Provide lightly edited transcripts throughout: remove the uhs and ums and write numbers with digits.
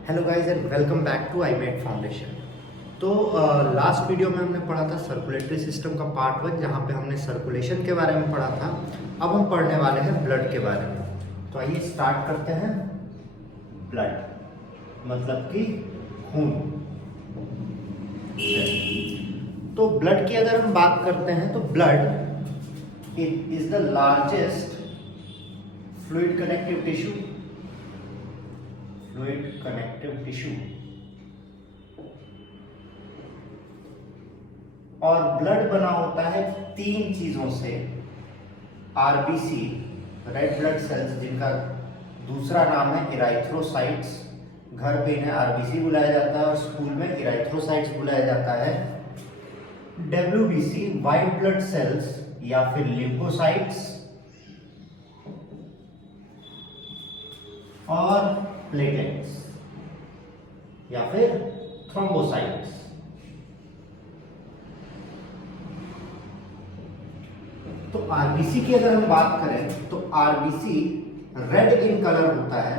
Hello guys and welcome back to आईमेट foundation. तो last video में हमने पढ़ा था सर्कुलेटरी सिस्टम का पार्ट 1, जहाँ पे हमने सर्कुलेशन के बारे में पढ़ा था। अब हम पढ़ने वाले हैं ब्लड के बारे में। तो आइए स्टार्ट करते हैं। ब्लड मतलब कि खून। तो ब्लड की अगर हम बात करते हैं तो blood is the largest fluid connective tissue. Fluid connective tissue. और ब्लड बना होता है 3 चीजों से। आरबीसी, रेड ब्लड सेल्स, जिनका दूसरा नाम है इराइथ्रोसाइट्स। घर पे इन्हें आरबीसी बुलाया जाता है और स्कूल में इराइथ्रोसाइट्स बुलाया जाता है। डब्ल्यूबीसी, व्हाइट ब्लड सेल्स या फिर ल्यूकोसाइट्स। और प्लेटलेट्स या फिर थ्रोम्बोसाइट्स। तो आरबीसी की अगर हम बात करें तो आरबीसी रेड इन कलर होता है।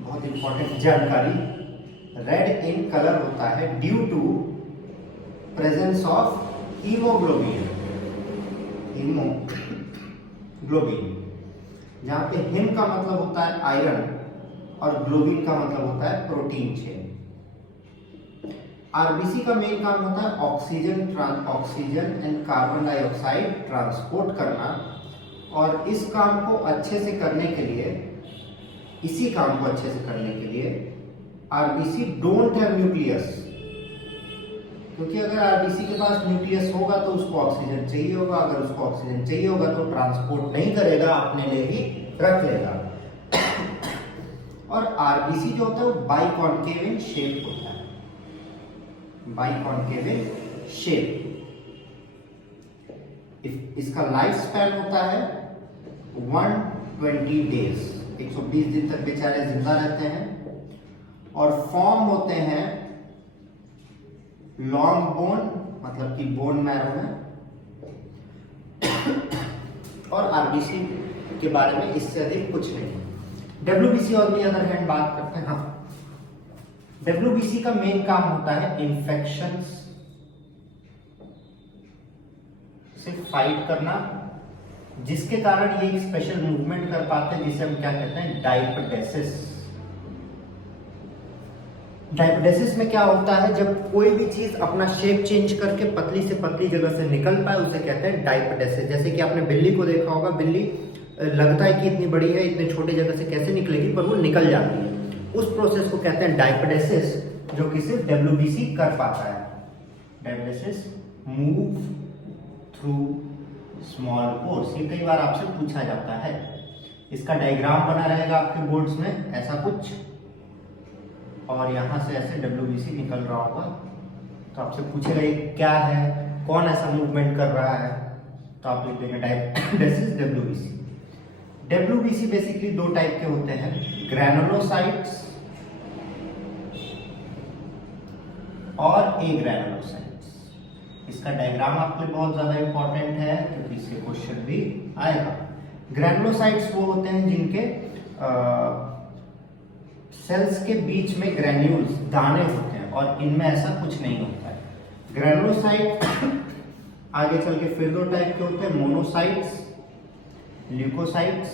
बहुत इंपॉर्टेंट जानकारी, रेड इन कलर होता है due to presence of haemoglobin. Haemoglobin, जहां पे हिम का मतलब होता है आयरन और ग्लोबिन का मतलब होता है प्रोटीन चेन। आरबीसी का मेन काम होता है oxygen and carbon dioxide transport करना। और इस काम को अच्छे से करने के लिए, इसी काम को अच्छे से करने के लिए आरबीसी डोंट हैव न्यूक्लियस। क्योंकि अगर आरबीसी के पास न्यूक्लियस होगा तो उसको ऑक्सीजन चाहिए होगा, अगर उसको ऑक्सीजन चाहिए होगा तो ट्रांसपोर्ट नहीं करेगा, अपने लिए ही रख लेगा। और आरबीसी जो होता है वो बाइकॉन्केव इन शेप होता है। बाइकॉन्केव इन शेप। इसका लाइफ स्पैन होता है 120 डेज। 120 दिन तक बेचारे जिंदा रहते हैं। और फॉर्म होते हैं लॉन्ग बोन, मतलब कि बोन मैरो में। और आरबीसी के बारे में इससे अधिक कुछ नहीं। डब्ल्यूबीसी और भी अदर हैंड बात करते हैं। हाँ, डब्ल्यूबीसी का मेन काम होता है इन्फेक्शंस से फाइट करना, जिसके कारण ये एक स्पेशल मूवमेंट कर पाते हैं जिसे हम क्या कहते हैं, डायपडेसिस। डायपडेसिस में क्या होता है, जब कोई भी चीज अपना शेप चेंज करके पतली से पतली जगह से निकल पाए उसे कहते हैं डायपडेसिस। जैसे कि आपने बिल्ली को देखा होगा, बिल्ली लगता है कि इतनी बड़ी है, इतने छोटे जगह से कैसे निकलेगी, पर वो निकल जाती है। उस प्रोसेस को कहते हैं डायपडेसिस, जो कि सिर्फ डब्ल्यूबीसी कर पाता है। डायपडेसिस, मूव थ्रू स्मॉल पोर्स। ये कई बार आपसे पूछा जाता है। इसका डायग्राम बना रहेगा आपके बोर्ड्स में ऐसा कुछ, और यहां से ऐसे डब्ल्यूबीसी निकल रहा होगा। तो आपसे पूछेगा ये क्या है, कौन ऐसा मूवमेंट कर रहा है, तो आप लिख देंगे डायपडेसिस डब्ल्यूबीसी। डब्ल्यूबीसी बेसिकली 2 टाइप के होते हैं, ग्रैनुलोसाइट्स और एग्रैनुलोसाइट्स। इसका डायग्राम आपके लिए बहुत ज्यादा इंपॉर्टेंट है क्योंकि इससे क्वेश्चन भी आएगा। ग्रैनुलोसाइट्स वो होते हैं जिनके सेल्स के बीच में ग्रैन्यूल्स, दाने होते हैं, और इनमें ऐसा कुछ नहीं होता है। ग्रैनुलोसाइट आगे चल के फिर 2 टाइप के होते हैं, मोनोसाइट्स, ल्यूकोसाइट्स।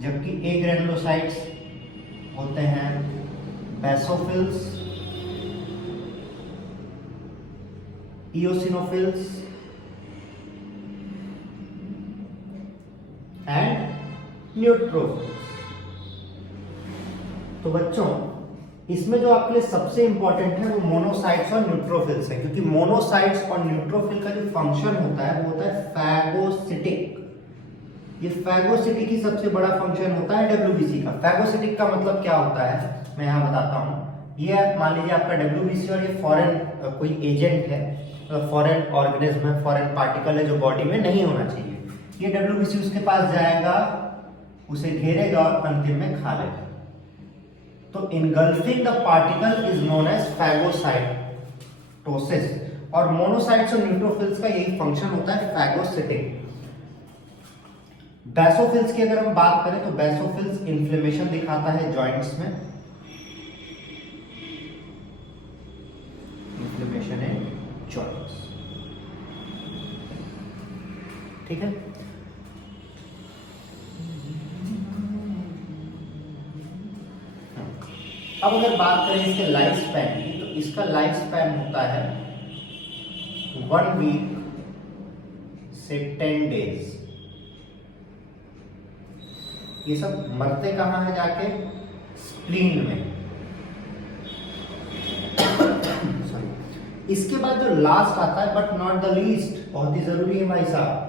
जबकि एग्रैनुलोसाइट्स होते हैं बेसोफिल्स, इओसिनोफिल्स एंड न्यूट्रोफिल्स। तो बच्चों, इसमें जो आपके लिए सबसे इंपॉर्टेंट है वो मोनोसाइट्स और न्यूट्रोफिल्स है। क्योंकि मोनोसाइट्स और न्यूट्रोफिल का जो फंक्शन होता है वो होता है फैगोसिटिक। ये फैगोसिटिक ही सबसे बड़ा फंक्शन होता है डब्ल्यूबीसी का। फैगोसिटिक का मतलब क्या होता है मैं यहां बताता हूं। ये मान लीजिए आपका डब्ल्यूबीसी और ये फॉरेन कोई एजेंट है, फॉरेन ऑर्गेनिज्म है, फॉरेन पार्टिकल है जो बॉडी में नहीं होना चाहिए। ये डब्ल्यूबीसी उसके पास जाएगा, उसे घेरेगा और अंतिम में खा लेगा। तो engulfing the particle is known as phagocytosis. और मोनोसाइट्स और न्यूट्रोफिल्स का यही फंक्शन होता है, फैगोसिटिक। बेसोफिल्स की अगर हम बात करें तो बेसोफिल्स इन्फ्लेमेशन दिखाता है जॉइंट्स में, इन्फ्लेमेशन इन जॉइंट्स, ठीक है। अब अगर बात करें इसके लाइफ स्पैन की, तो इसका लाइफ स्पैन होता है 1 वीक से 10 डेज। ये सब मरते कहाँ है जाके? स्प्लीन में। इसके बाद जो लास्ट आता है बट नॉट द लीस्ट, बहुत ही जरूरी है भाई साहब,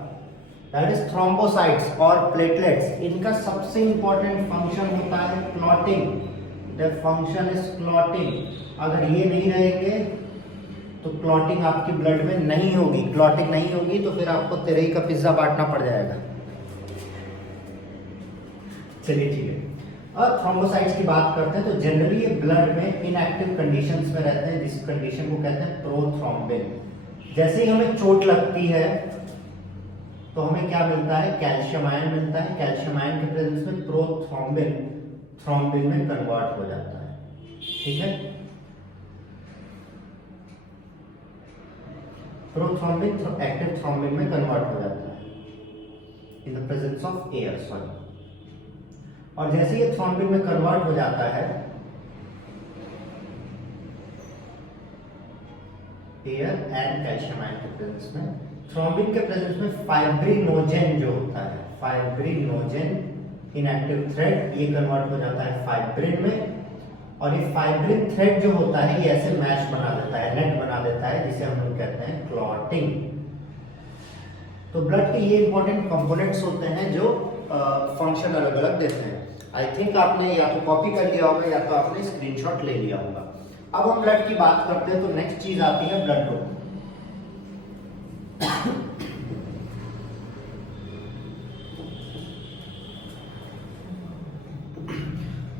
दैट इज थ्रोम्बोसाइट्स और प्लेटलेट्स। इनका सबसे इंपॉर्टेंट फंक्शन होता है clotting. The function is clotting. अगर ये नहीं रहेंगे तो क्लॉटिंग आपकी ब्लड में नहीं होगी। क्लॉटिंग नहीं होगी तो फिर आपको तिरई का पिज्जा बांटना पड़ जाएगा। चलिए ठीक है। अब थ्रोम्बोसाइट्स की बात करते हैं तो जनरली ये ब्लड में इनएक्टिव कंडीशंस में रहते हैं, जिस कंडीशन को कहते हैं प्रोथ्रोम्बिन। जैसे ही हमें चोट लगती है तो हमें क्या मिलता है? कैल्शियम आयन मिलता है। कैल्शियम आयन के प्रेजेंस में प्रोथ्रोम्बिन थ्रोम्बिन में कन्वर्ट हो जाता है, ठीक है। प्रोथ्रोम्बिन एक्टिव थ्रोम्बिन में कन्वर्ट हो जाता है in the presence of air, sorry. और जैसे ये थ्रोम्बिन में कन्वर्ट हो जाता है एयर एंड कैल्शियम आयन के प्रेजेंस में, थ्रोम्बिन के प्रेजेंस में फाइब्रिनोजेन जो होता है, फाइब्रिनोजेन इनएक्टिव थ्रेड, ये कन्वर्ट हो जाता है फाइब्रिन में। और ये फाइब्रिन थ्रेड जो होता है ये ऐसे मैश बना देता है, नेट बना देता है, जिसे हम लोग कहते हैं क्लॉटिंग। तो ब्लड के ये इंपॉर्टेंट कंपोनेंट्स होते हैं जो फंक्शन अलग अलग देते हैं। आई थिंक आपने या तो कॉपी कर लिया होगा या तो आपने स्क्रीनशॉट ले लिया होगा। अब हम ब्लड की बात करते हैं तो नेक्स्ट चीज आती है ब्लड ग्रुप।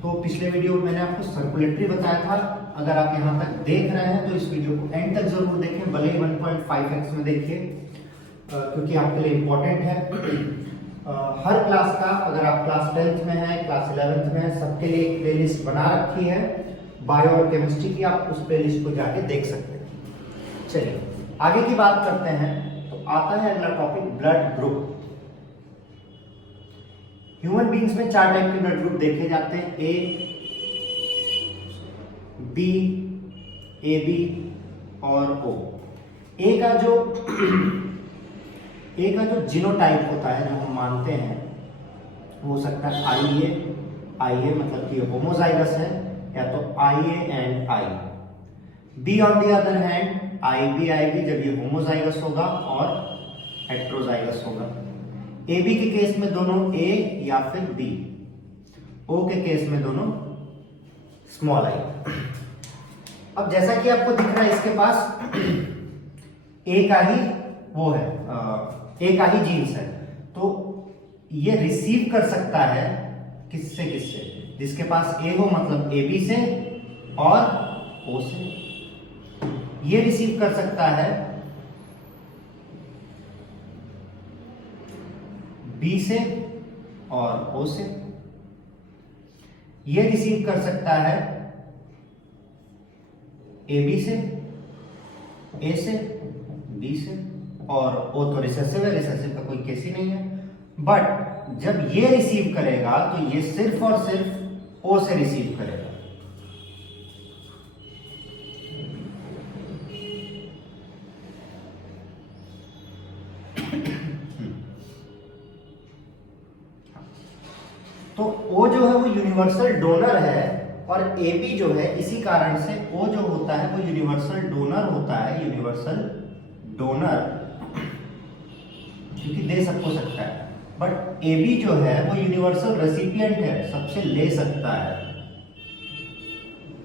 तो पिछले वीडियो में मैंने आपको सर्कुलेटरी बताया था। अगर आप यहां तक देख रहे हैं तो इस वीडियो को एंड तक जरूर देखें, भले ही 1.5x में देखिए, क्योंकि आपके लिए इंपॉर्टेंट है। हर क्लास का, अगर आप क्लास 10th में है, क्लास 11th में है, सबके लिए एक प्लेलिस्ट बना रखी है बायो और केमिस्ट्री की। आप उस प्लेलिस्ट को जाके देख सकते हैं। चलिए आगे की बात करते हैं। तो आता है अगला topic, blood group. Human beings में 4 टाइप के ब्लड ग्रुप देखे जाते हैं, ए बी, ए बी और ओ। ए का जो जीनोटाइप होता है, जो हम मानते हैं, वो हो सकता है आईए मतलब कि होमोजाइगस है, या तो IA and I. B on the other hand I भी आएगी जब ये होमोजाइगस होगा और हेट्रोजाइगस होगा। ए बी के केस में दोनों ए या फिर बी, ओ के केस में दोनों स्मॉल आई। अब जैसा कि आपको दिख रहा है इसके पास ए का ही वो है, ए का ही जीन्स है, तो ये रिसीव कर सकता है किससे, जिसके पास ए हो, मतलब ए बी से और ओ से। ये रिसीव कर सकता है बी से और ओ से। ये रिसीव कर सकता है ए बी से, ए से, बी से, और ओ तो रिसेसिव है, रिसेसिव का कोई केस ही नहीं है। बट जब ये रिसीव करेगा तो ये सिर्फ और सिर्फ ओ से रिसीव करेगा। तो ओ जो है वो यूनिवर्सल डोनर है, और ए बी जो है, इसी कारण से ओ जो होता है वो यूनिवर्सल डोनर होता है, यूनिवर्सल डोनर, क्योंकि दे सबको सकता है। बट ए बी जो है वो यूनिवर्सल रेसिपिएंट है, सबसे ले सकता है,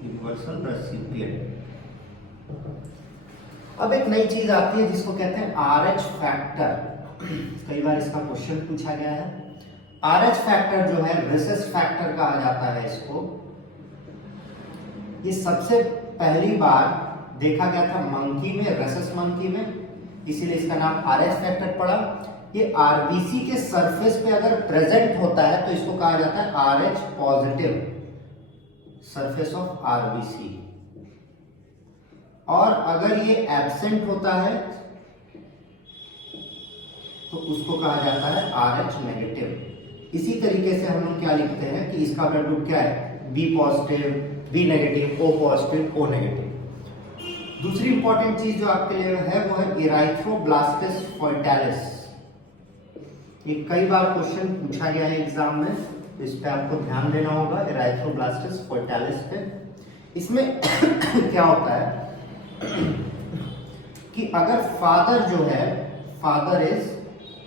यूनिवर्सल रेसिपिएंट। अब एक नई चीज आती है जिसको कहते हैं आरएच फैक्टर। कई बार इसका क्वेश्चन पूछा गया है। आरएच फैक्टर जो है, रेसेस फैक्टर कहा जाता है इसको। ये सबसे पहली बार देखा गया था मंकी में, रेसेस मंकी में, इसीलिए इसका नाम आरएच फैक्टर पड़ा। ये आरबीसी के सरफेस पे अगर प्रेजेंट होता है तो इसको कहा जाता है RH positive, surface of RBC. और अगर ये एब्सेंट होता है तो उसको कहा जाता है आरएच नेगेटिव। इसी तरीके से हम लोग क्या लिखते हैं कि इसका ब्लड ग्रुप क्या है, B positive, B negative, O positive, O negative. दूसरी इंपॉर्टेंट चीज जो आपके लिए है वो है इराइथ्रोब्लास्टिस फोर्टालिस। ये कई बार क्वेश्चन पूछा गया है एग्जाम में, तो इस पे आपको ध्यान देना होगा, इराइथ्रोब्लास्टिस फोर्टालिस पे। इसमें क्या होता है कि अगर फादर जो है, father is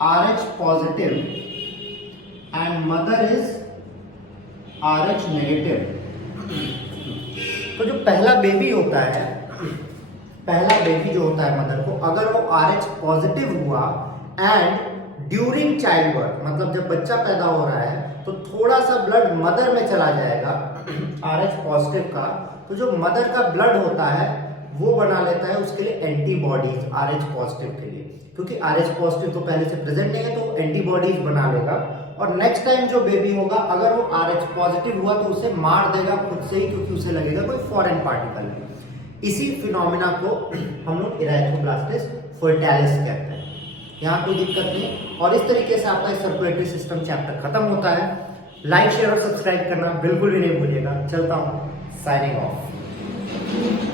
RH positive and mother is RH negative, तो जो पहला बेबी होता है, पहला बेबी जो होता है मदर को, अगर वो RH पॉजिटिव हुआ एंड ड्यूरिंग चाइल्ड बर्थ, मतलब जब बच्चा पैदा हो रहा है तो थोड़ा सा ब्लड मदर में चला जाएगा RH पॉजिटिव का, तो जो मदर का ब्लड होता है वो बना लेता है उसके लिए एंटीबॉडीज RH पॉजिटिव के लिए, क्योंकि RH पॉजिटिव तो पहले से प्रेजेंट नहीं है तो एंटीबॉडीज बना लेगा। और नेक्स्ट टाइम जो बेबी होगा अगर वो RH पॉजिटिव हुआ तो उसे मार देगा खुद से ही, क्योंकि उसे लगेगा कोई फॉरेन पार्टिकल है। इसी फिनोमिना को हम लोग इराइथ्रोब्लास्टिस फोर्टालिस कहते हैं। यहाँ कोई दिक्कत नहीं। और इस तरीके से आपका सर्कुलेटरी सिस्टम चैप्टर खत्म होता है। लाइक शेयर और सब्सक्राइब करना बिल्कुल भी नहीं भूलिएगा। चलता हूँ, साइनिंग ऑफ।